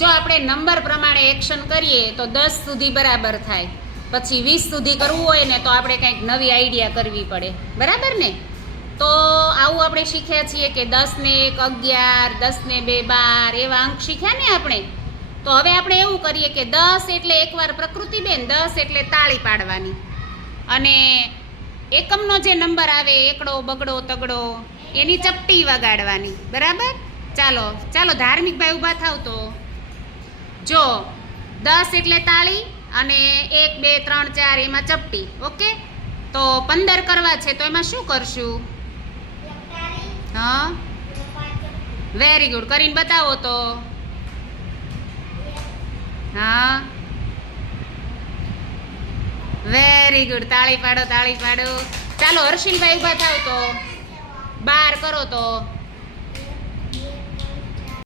જો આપણે નંબર પ્રમાણે એક્શન કરીએ તો 10 સુધી બરાબર થાય, પછી 20 સુધી કરવું હોય ને તો આપણે કંઈક નવી આઈડિયા કરવી પડે, બરાબર ને? તો આવું આપણે શીખ્યા છીએ કે 10 ને 1 11, 10 ને 2 12 એવા અંક શીખ્યા ને આપણે. તો હવે આપણે એવું કરીએ કે 10 એટલે એકવાર પ્રકૃતિબેન 10 એટલે તાળી પાડવાની, અને એકમનો જે નંબર આવે એકડો બગડો તગડો એની ચપટી વગાડવાની, બરાબર? ચાલો ચાલો ધાર્મિક ભાઈ ઊભા થાવ. તો જો 10 એટલે તાળી અને 1 2 3 4 એમાં ચપટી. ઓકે, તો 15 કરવા છે તો એમાં શું કરશું? હા, વેરી ગુડ, કરીને બતાવો તો. હા, વેરી ગુડ, તાળી પાડો તાળી પાડો. ચાલો હર્ષિલભાઈ ઊભા થાવ. તો 12 કરો તો